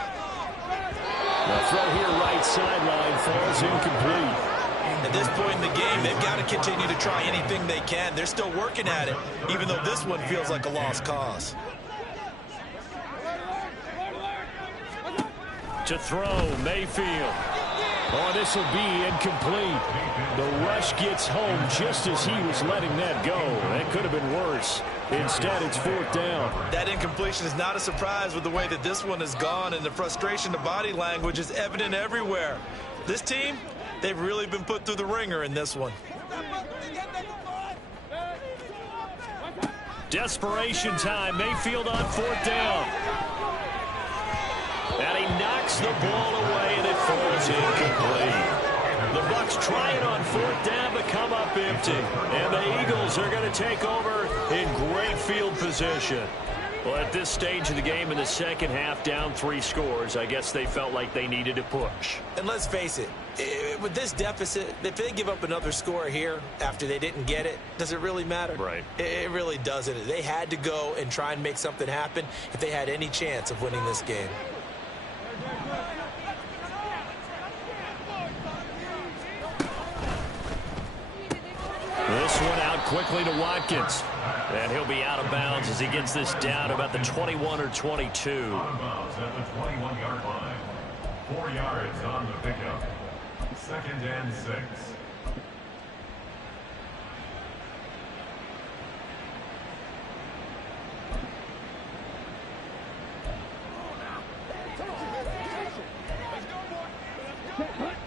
The throw here right sideline falls incomplete. At this point in the game, they've got to continue to try anything they can. They're still working at it, even though this one feels like a lost cause. To throw, Mayfield. Oh, this will be incomplete. The rush gets home just as he was letting that go. That could have been worse. Instead, it's fourth down. That incompletion is not a surprise with the way that this one has gone, and the frustration, the body language is evident everywhere. This team, they've really been put through the ringer in this one. Desperation time. Mayfield on 4th down. And he knocks the ball away, and it falls incomplete. The Bucs try it on 4th down, but come up empty. And the Eagles are going to take over in great field position. Well, at this stage of the game in the second half, down 3 scores, I guess they felt like they needed to push. And let's face it, with this deficit, if they give up another score here after they didn't get it, does it really matter? Right. It really doesn't. They had to go and try and make something happen if they had any chance of winning this game. This one out quickly to Watkins. And he'll be out of bounds as he gets this down about the 21 or 22. Out of bounds at the 21-yard line. 4 yards on the pickup. 2nd and 6.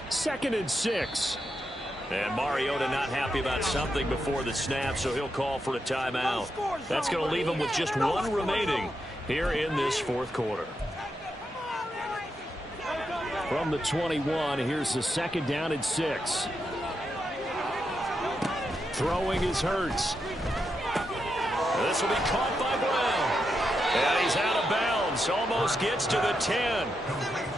Second and 6. And Mariota not happy about something before the snap, so he'll call for a timeout. That's going to leave him with just 1 remaining here in this 4th quarter. From the 21, here's the 2nd down and 6. Throwing is Hurts. This will be caught by Brown. And he's out of bounds. Almost gets to the 10.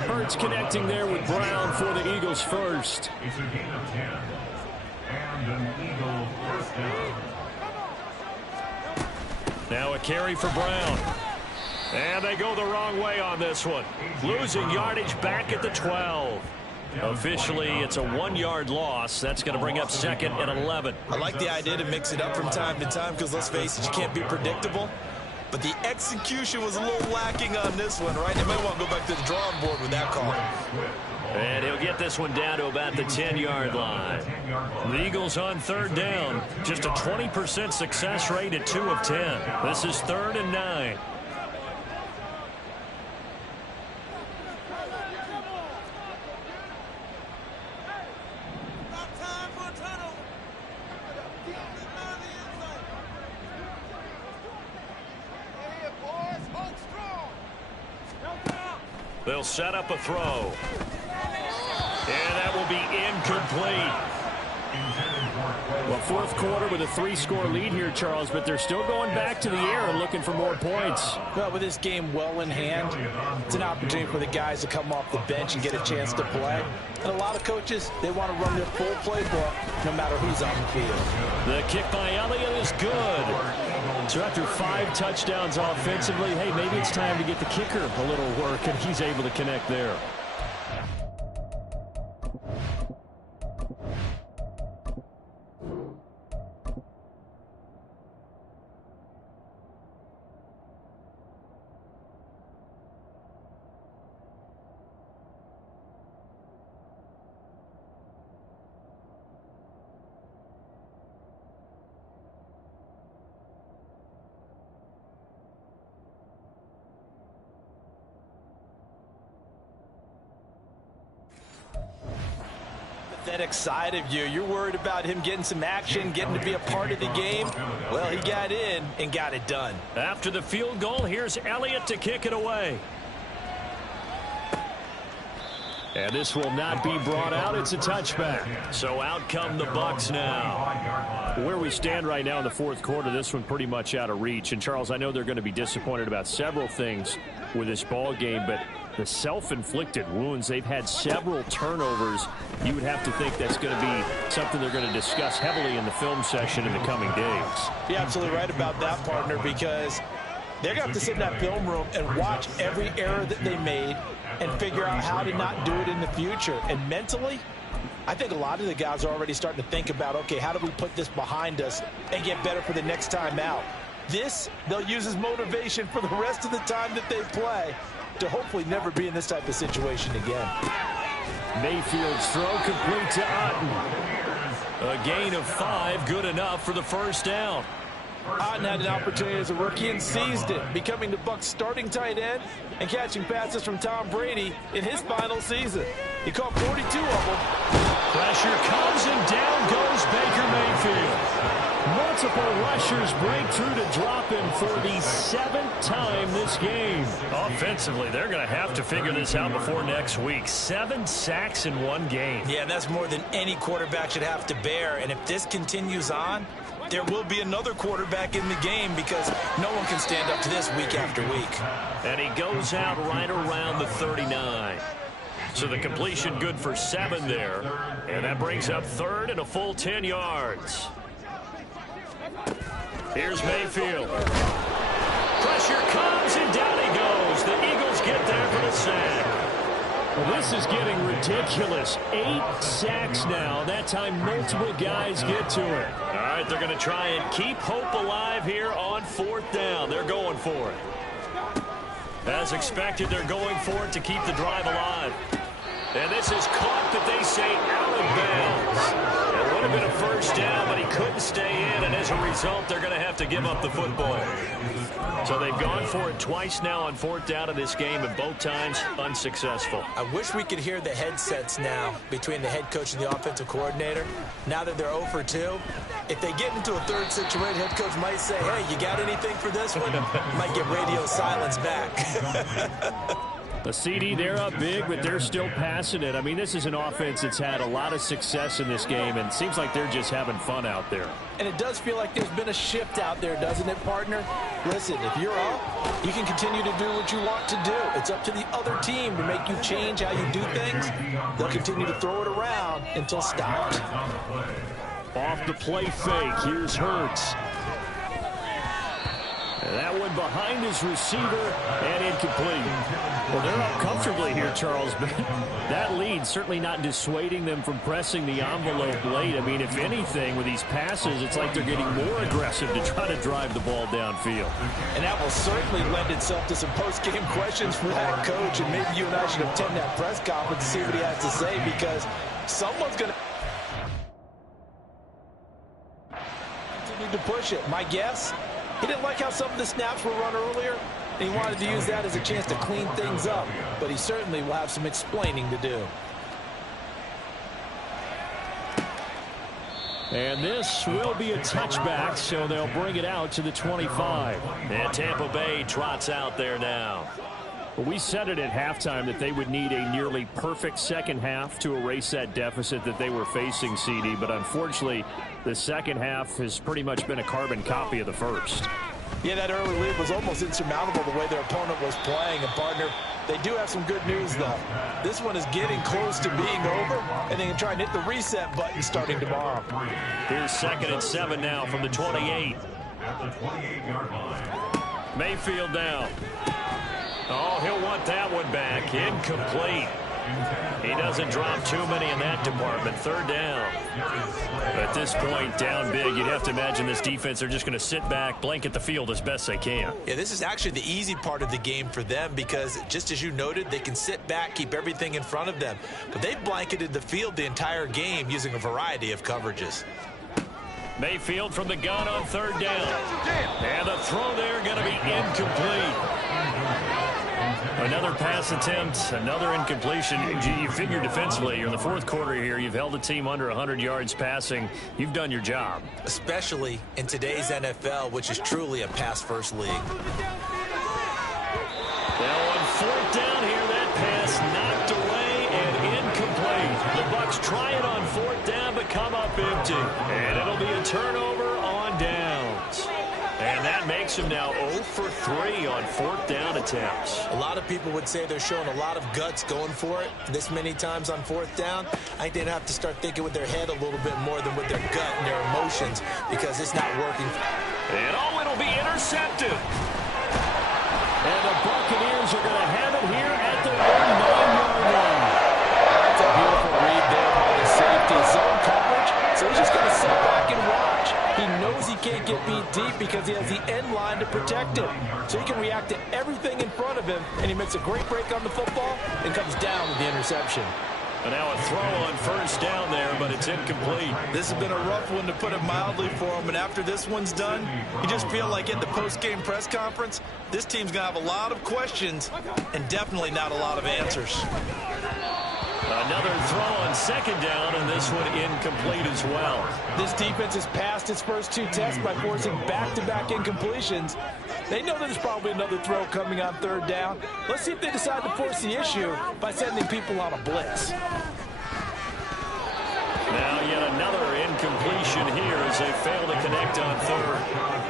Hurts connecting there with Brown for the Eagles first. It's a gain of 10. And an Eagle 1st down. Now a carry for Brown. And they go the wrong way on this one. Losing yardage back at the 12. Officially, it's a 1-yard loss. That's going to bring up 2nd and 11. I like the idea to mix it up from time to time because, let's face it, you can't be predictable. But the execution was a little lacking on this one, right? They might want to go back to the drawing board with that call. And he'll get this one down to about the 10-yard line. The Eagles on 3rd down. Just a 20% success rate at 2 of 10. This is 3rd and 9. They'll set up a throw. And that will be incomplete. Well, 4th quarter with a 3-score lead here, Charles, but they're still going back to the air and looking for more points. Well, with this game well in hand, it's an opportunity for the guys to come off the bench and get a chance to play. And a lot of coaches, they want to run their full playbook no matter who's on the field. The kick by Elliott is good. So after 5 touchdowns offensively, hey, maybe it's time to get the kicker a little work, and he's able to connect there. Pathetic side of you. You're worried about him getting some action, getting to be a part of the game. Well, he got in and got it done. After the field goal, here's Elliott to kick it away. And this will not be brought out. It's a touchback. So out come the Bucs now. Where we stand right now in the 4th quarter, this one pretty much out of reach. And, Charles, I know they're going to be disappointed about several things with this ball game, but the self-inflicted wounds, they've had several turnovers. You would have to think that's going to be something they're going to discuss heavily in the film session in the coming days. You're absolutely right about that, partner, because they're going to have to sit in that film room and watch every error that they made and figure out how to not do it in the future. And mentally, I think a lot of the guys are already starting to think about, okay, how do we put this behind us and get better for the next time out? This, they'll use as motivation for the rest of the time that they play to hopefully never be in this type of situation again. Mayfield's throw complete to Otten. A gain of 5, good enough for the 1st down. Otten had an opportunity as a rookie and seized it, becoming the Bucs' starting tight end and catching passes from Tom Brady in his final season. He caught 42 of them. Pressure comes and down goes Baker Mayfield. Multiple rushers break through to drop him for the 7th time this game. Offensively, they're going to have to figure this out before next week. 7 sacks in one game. Yeah, that's more than any quarterback should have to bear. And if this continues on, there will be another quarterback in the game because no one can stand up to this week after week. And he goes out right around the 39. So the completion good for 7 there. And that brings up 3rd and a full 10 yards. Here's Mayfield. Pressure comes and down he goes. The Eagles get there for the sack. Well, this is getting ridiculous. 8 sacks now. That time multiple guys get to it. All right, they're going to try and keep hope alive here on 4th down. They're going for it. As expected, they're going for it to keep the drive alive. And this is caught that they say out of bounds. It would have been a 1st down, but he couldn't stay in, and as a result, they're going to have to give up the football. So they've gone for it twice now on 4th down in this game, and both times unsuccessful. I wish we could hear the headsets now between the head coach and the offensive coordinator. Now that they're 0 for 2, if they get into a 3rd situation, head coach might say, hey, you got anything for this one? Might get radio silence back. A CD, they're up big, but they're still passing it. I mean, this is an offense that's had a lot of success in this game, and it seems like they're just having fun out there. And it does feel like there's been a shift out there, doesn't it, partner? Listen, if you're up, you can continue to do what you want to do. It's up to the other team to make you change how you do things. They'll continue to throw it around until stopped. Off the play fake, here's Hurts. That one behind his receiver and incomplete. Well, they're up comfortably here, Charles, but that lead certainly not dissuading them from pressing the envelope late. I mean, if anything, with these passes, it's like they're getting more aggressive to try to drive the ball downfield. And that will certainly lend itself to some post-game questions for that coach, and maybe you and I should attend that press conference to see what he has to say, because someone's going to continue to push it. My guess? He didn't like how some of the snaps were run earlier, and he wanted to use that as a chance to clean things up. But he certainly will have some explaining to do. And this will be a touchback, so they'll bring it out to the 25. And Tampa Bay trots out there now. Well, we said it at halftime that they would need a nearly perfect second half to erase that deficit that they were facing, CD. But unfortunately, the second half has pretty much been a carbon copy of the first. Yeah, that early lead was almost insurmountable the way their opponent was playing. And, partner, they do have some good news, though. This one is getting close to being over, and they can try and hit the reset button starting tomorrow. Here's 2nd and 7 now from the 28. At the 28-yard line. Mayfield down. Oh, he'll want that one back. Incomplete. He doesn't drop too many in that department. 3rd down. At this point, down big, you'd have to imagine this defense are just going to sit back, blanket the field as best they can. Yeah, this is actually the easy part of the game for them because, just as you noted, they can sit back, keep everything in front of them. But they've blanketed the field the entire game using a variety of coverages. Mayfield from the gun on 3rd down. And the throw there going to be incomplete. Another pass attempt, another incompletion. You figure defensively, you're in the 4th quarter here. You've held the team under 100 yards passing. You've done your job. Especially in today's NFL, which is truly a pass-first league. Now on 4th down here, that pass knocked away and incomplete. The Bucs try it on 4th down, but come up empty. And it'll be a turnover on downs. And that makes him now 0 for 3 on 4th down attempts. A lot of people would say they're showing a lot of guts going for it this many times on 4th down. I think they'd have to start thinking with their head a little bit more than with their gut and their emotions because it's not working. And it'll be intercepted. And the Buccaneers are going to have it here at the 9-yard line. That's a beautiful read there by the safety. Zone coverage, so he's just going to sit back and watch. He knows he can't get beat deep because he has the end line to protect him. So he can react to everything in front of him, and he makes a great break on the football and comes down with the interception. And now a throw on 1st down there, but it's incomplete. This has been a rough one, to put it mildly, for him. And after this one's done, you just feel like at the post-game press conference, this team's going to have a lot of questions and definitely not a lot of answers. Another throw on second down, and this one incomplete as well. This defense has passed its first two tests by forcing back-to-back incompletions. They know there's probably another throw coming on third down. Let's see if they decide to force the issue by sending people on a blitz. Now yet another incompletion here as they fail to connect on third.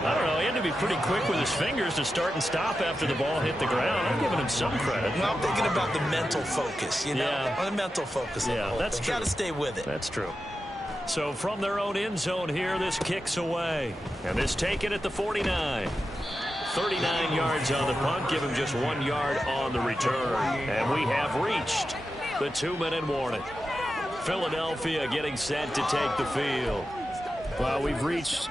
I don't know, he had to be pretty quick with his fingers to start and stop after the ball hit the ground. I'm giving him some credit. Well, I'm thinking about the mental focus, you know, Yeah. the mental focus. Yeah, that's true. Got to stay with it. That's true. So from their own end zone here, this kicks away. And this taken at the 49. 39 yards on the punt, give him just 1 yard on the return. And we have reached the 2-minute warning. Philadelphia getting set to take the field. Well, we've reached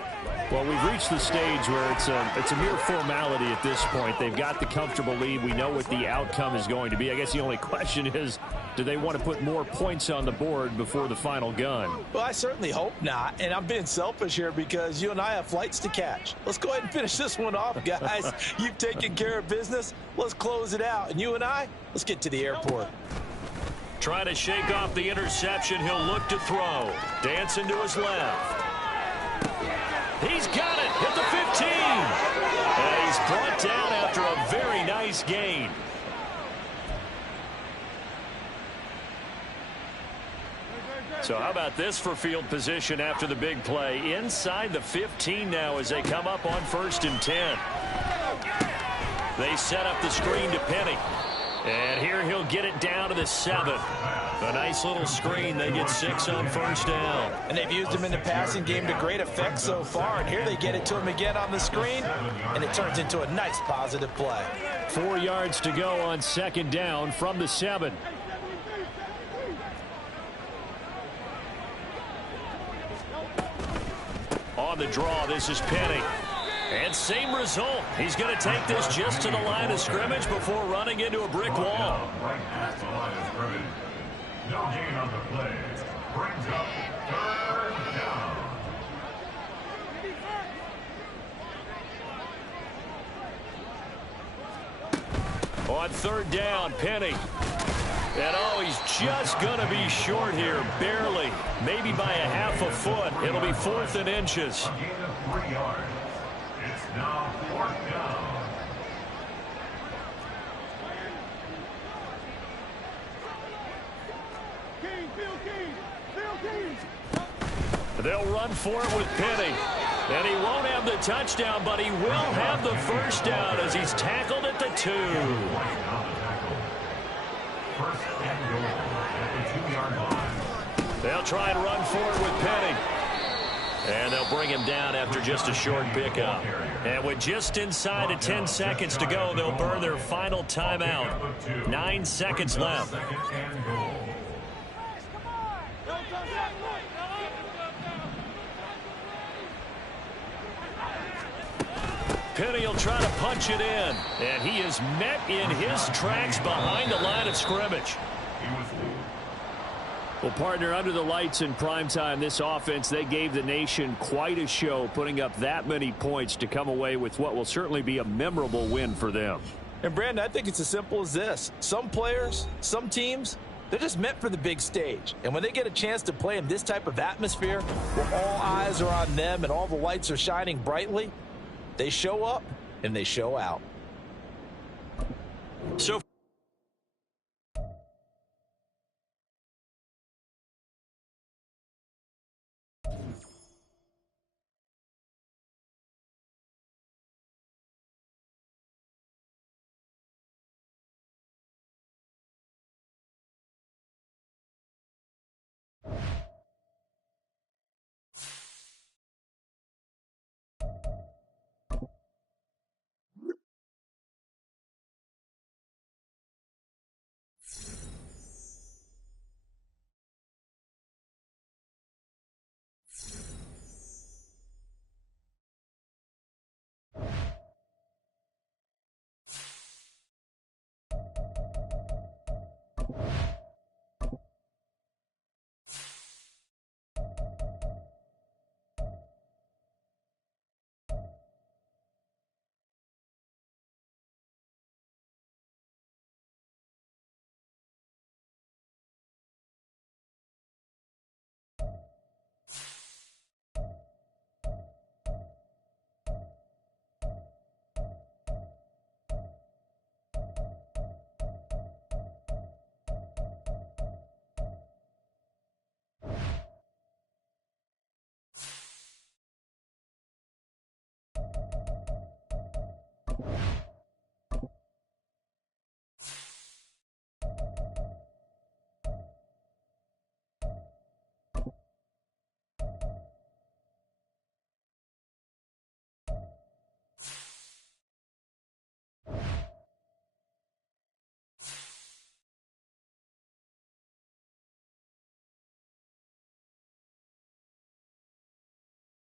the stage where it's a mere formality at this point. They've got the comfortable lead. We know what the outcome is going to be. I guess the only question is, do they want to put more points on the board before the final gun? Well, I certainly hope not. And I'm being selfish here because you and I have flights to catch. Let's go ahead and finish this one off, guys. You've taken care of business. Let's close it out. And you and I, let's get to the airport. Trying to shake off the interception. He'll look to throw. Dancing to his left. He's got it at the 15. And he's brought down after a very nice gain. So how about this for field position after the big play? Inside the 15 now as they come up on 1st and 10. They set up the screen to Penny. And here he'll get it down to the 7. A nice little screen. They get 6 on 1st down. And they've used him in the passing game to great effect so far. And here they get it to him again on the screen. And it turns into a nice positive play. 4 yards to go on 2nd down from the 7. On the draw, this is Penny. And same result. He's going to take this just to the line of scrimmage before running into a brick wall. Right past the line of scrimmage. No gain on the play. Brings up 3rd down. On 3rd down, Penny. And oh, he's just going to be short here, barely. Maybe by a half a foot. It'll be 4th and inches. A gain of 3 yards. It's now 4th down. They'll run for it with Penny. And he won't have the touchdown, but he will have the 1st down as he's tackled at the 2. They'll try and run for it with Penny. And they'll bring him down after just a short pickup. And with just inside of 10 seconds to go, they'll burn their final timeout. 9 seconds left. Penny will try to punch it in. And he is met in his tracks behind the line of scrimmage. Well, partner, under the lights in primetime, this offense, they gave the nation quite a show, putting up that many points to come away with what will certainly be a memorable win for them. And, Brandon, I think it's as simple as this. Some players, some teams, they're just meant for the big stage. And when they get a chance to play in this type of atmosphere, where all eyes are on them and all the lights are shining brightly, they show up and they show out. So